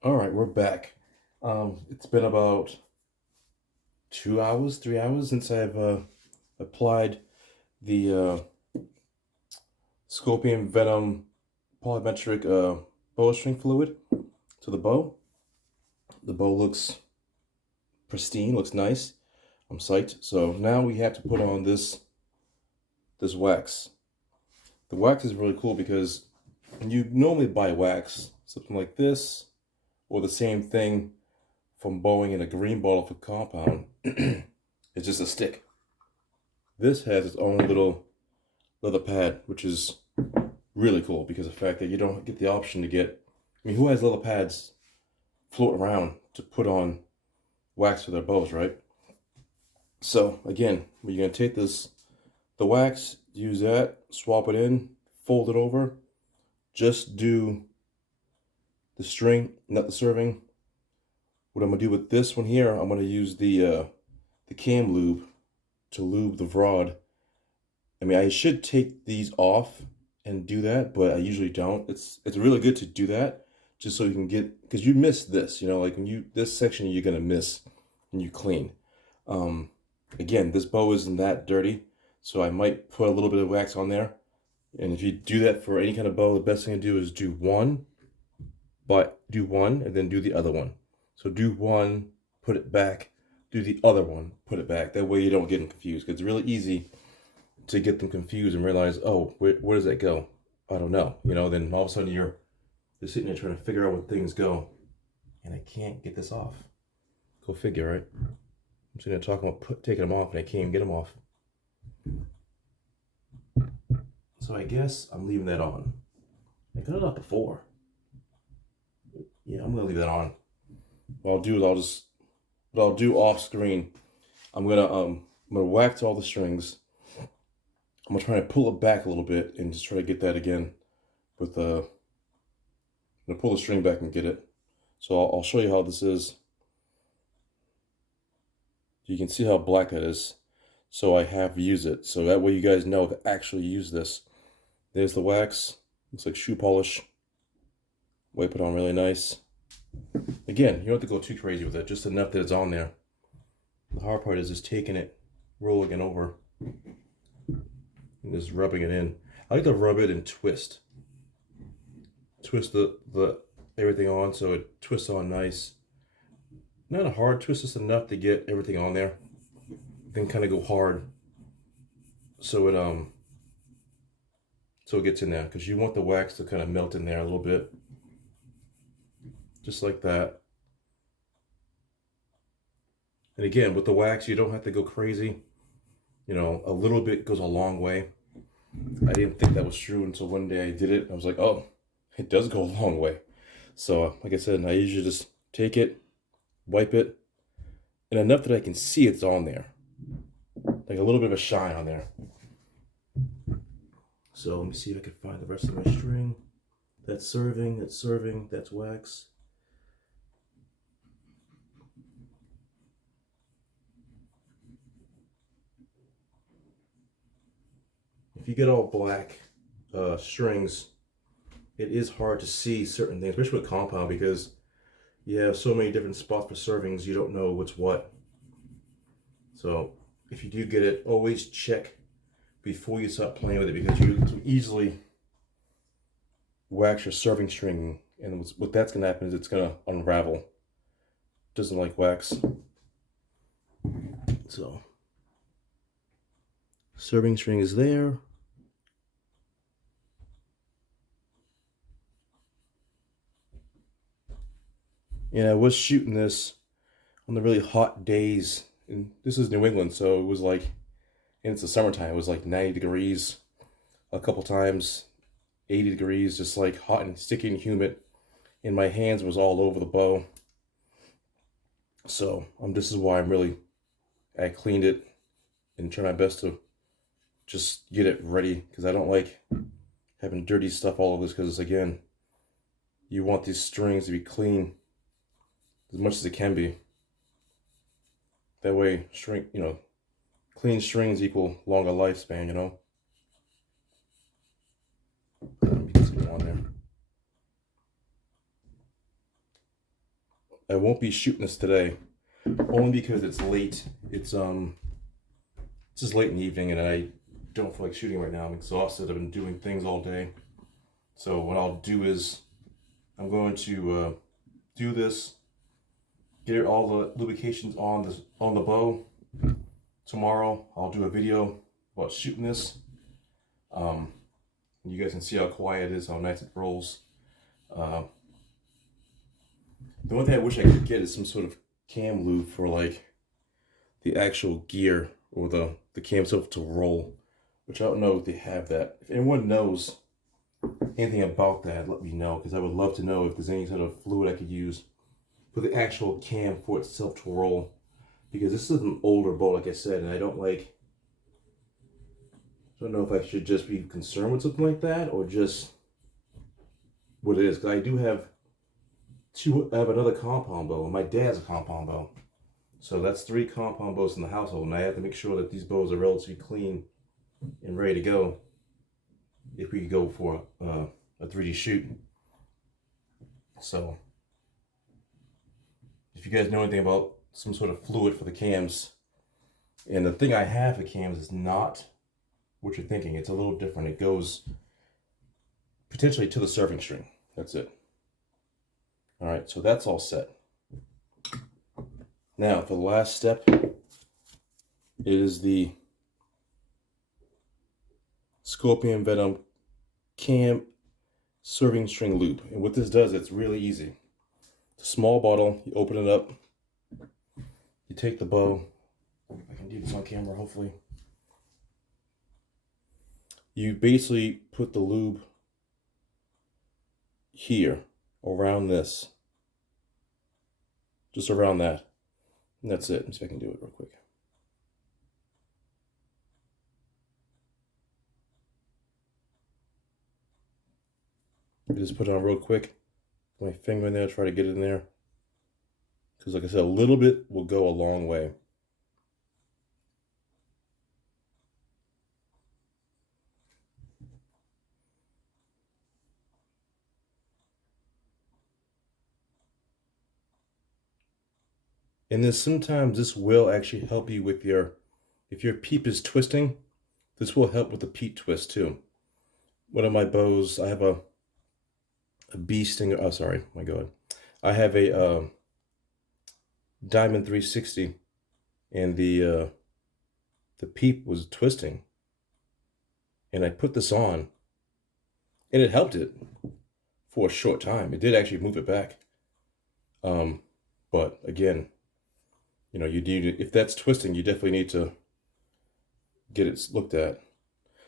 All right, we're back. It's been about 2 hours, 3 hours since I've applied the scorpion venom polymetric bowstring fluid to the bow. The bow looks pristine, looks nice. I'm psyched. So now we have to put on this wax. The wax is really cool because you normally buy wax, something like this, or the same thing from Boeing in a green bottle for compound. It's just a stick. This has its own little leather pad, which is really cool because of the fact that you don't get the option to get. I mean, who has leather pads float around to put on wax for their bows, right? So again, you're gonna take the wax, use that, swap it in, fold it over, just do the string, not the serving. What I'm gonna do with this one here, I'm gonna use the cam lube to lube the rod. I mean, I should take these off and do that, but I usually don't. It's really good to do that just so you can get, because you miss this, like when this section you're gonna miss when you clean. Um, Again, this bow isn't that dirty, so I might put a little bit of wax on there. And if you do that for any kind of bow, the best thing to do is do one, but do one and then do the other one. So do one, put it back, do the other one, put it back. That way you don't get them confused. Because it's really easy to get them confused and realize, oh, where does that go? I don't know. Then all of a sudden you're sitting there trying to figure out where things go. And I can't get this off. Go figure, right? I'm sitting there talking about taking them off and I can't even get them off. So I guess I'm leaving that on. I got it off before. Yeah, I'm gonna leave that on. What I'll do is what I'll do off screen. I'm gonna wax all the strings. I'm gonna try to pull it back a little bit and just try to get that again with I'm gonna pull the string back and get it. So I'll show you how this is. You can see how black that is. So I have used it. So that way you guys know to actually use this. There's the wax. Looks like shoe polish. Wipe it on really nice. Again, you don't have to go too crazy with it. Just enough that it's on there. The hard part is just taking it, rolling it over, and just rubbing it in. I like to rub it and twist. Twist the everything on so it twists on nice. Not a hard twist, just enough to get everything on there. Then kind of go hard so it gets in there, because you want the wax to kind of melt in there a little bit. Just like that. And again, with the wax, you don't have to go crazy. A little bit goes a long way. I didn't think that was true until one day I did it. I was like, oh, it does go a long way. So, like I said, I usually just take it, wipe it, and enough that I can see it's on there. Like a little bit of a shine on there. So let me see if I can find the rest of my string. That's serving, that's wax. If you get all black strings, it is hard to see certain things, especially with compound, because you have so many different spots for servings, you don't know what's what. So if you do get it, always check before you start playing with it, because you can easily wax your serving string, and what that's going to happen is it's going to unravel. It doesn't like wax. So serving string is there. And I was shooting this on the really hot days, and this is New England, so it was like, and it's the summertime, it was like 90 degrees a couple times, 80 degrees, just like hot and sticky and humid, and my hands was all over the bow. So this is why I cleaned it and try my best to just get it ready, because I don't like having dirty stuff all over this, because again, you want these strings to be clean as much as it can be. That way, clean strings equal longer lifespan, Let me get some on there. I won't be shooting this today, only because it's late. It's just late in the evening, and I don't feel like shooting right now. I'm exhausted. I've been doing things all day. So what I'll do is I'm going to do this, get all the lubrications on the bow. Tomorrow I'll do a video about shooting this. You guys can see how quiet it is, how nice it rolls. The only thing I wish I could get is some sort of cam lube for like the actual gear or the cam itself to roll, which I don't know if they have that. If anyone knows anything about that, let me know, because I would love to know if there's any sort of fluid I could use for the actual cam for itself to roll, because this is an older boat, like I said, and I don't know if I should just be concerned with something like that or just what it is, because I do have another compound bow, and my dad has a compound bow. So that's 3 compound bows in the household, and I have to make sure that these bows are relatively clean and ready to go if we could go for a 3D shoot. So if you guys know anything about some sort of fluid for the cams, and the thing I have for cams is not what you're thinking. It's a little different. It goes potentially to the serving string. That's it. All right, so that's all set. Now for the last step, it is the Scorpin Venom cam serving string lube. And what this does, it's really easy. It's a small bottle. You open it up. You take the bow. I can do this on camera, hopefully. You basically put the lube here, around this. Just around that. And that's it. Let me see if I can do it real quick. I just put it on real quick. Put my finger in there, try to get it in there. Because like I said, a little bit will go a long way. And then sometimes this will actually help you with if your peep is twisting, this will help with the peep twist too. One of my bows, I have a bee stinger, oh sorry, my God. I have a Diamond 360, and the peep was twisting. And I put this on, and it helped it for a short time. It did actually move it back. But again, you know, if that's twisting, you definitely need to get it looked at.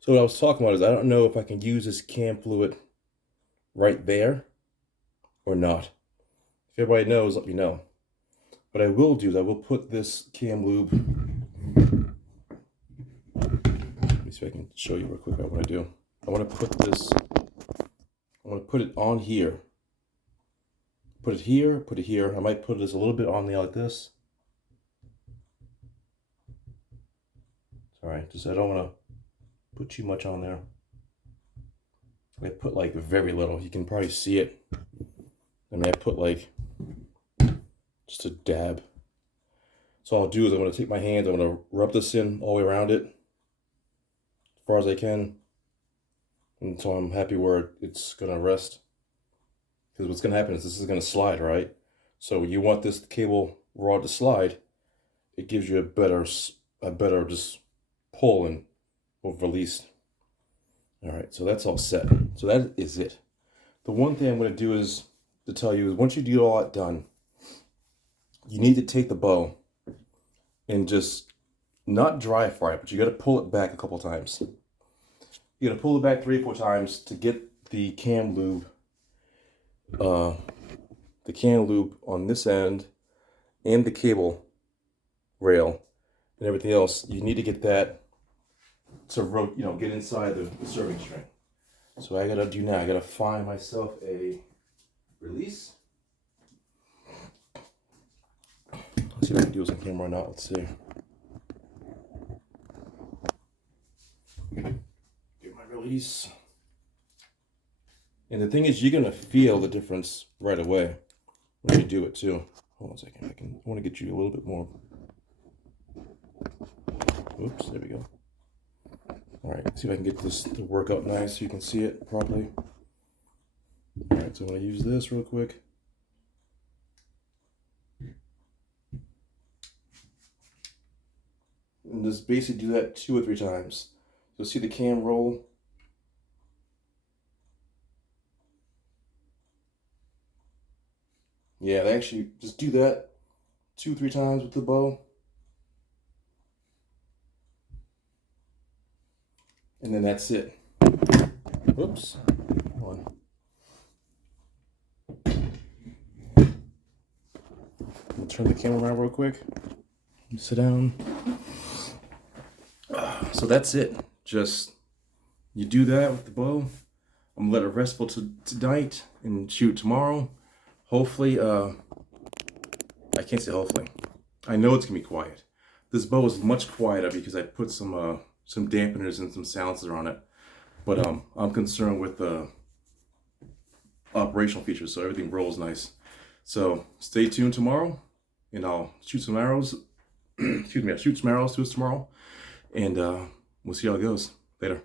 So what I was talking about is I don't know if I can use this cam fluid right there or not. If everybody knows, let me know. What I will do is I will put this cam lube. Let me see if I can show you real quick what I want to do. I want to put it on here. Put it here, put it here. I might put this a little bit on there like this. Sorry, just I don't want to put too much on there. I put like very little. You can probably see it. I mean, I put like just a dab. So all I'll do is I'm going to take my hands, I'm going to rub this in all the way around it as far as I can until I'm happy where it's going to rest. Because what's going to happen is this is going to slide, right? So you want this cable rod to slide. It gives you a better just pull and release. All right, so that's all set. So that is it. The one thing I'm going to do is to tell you is once you do all that done, you need to take the bow and just not dry fry it, but you got to pull it back a couple times. You got to pull it back 3 or 4 times to get the cam lube on this end and the cable rail and everything else. You need to get that to get inside the serving string. So I gotta do now, I gotta find myself a release. Let's see if I can do this on camera or not. Let's see. Get my release. And the thing is, you're gonna feel the difference right away when you do it too. Hold on a second. I want to get you a little bit more. Oops, there we go. All right, see if I can get this to work out nice so you can see it properly. All right, so I'm going to use this real quick. And just basically do that 2 or 3 times. You'll see the cam roll. Yeah, they actually just do that 2 or 3 times with the bow. And then that's it. Whoops. Hold on. I'll turn the camera around real quick. Sit down. So that's it. Just, you do that with the bow. I'm gonna let it rest for tonight and shoot tomorrow. Hopefully, I can't say hopefully. I know it's gonna be quiet. This bow is much quieter because I put some dampeners and some silencer on it. But I'm concerned with the operational features, so everything rolls nice. So stay tuned tomorrow, and I'll shoot some arrows. Excuse me, I'll shoot some arrows to us tomorrow, and we'll see how it goes. Later.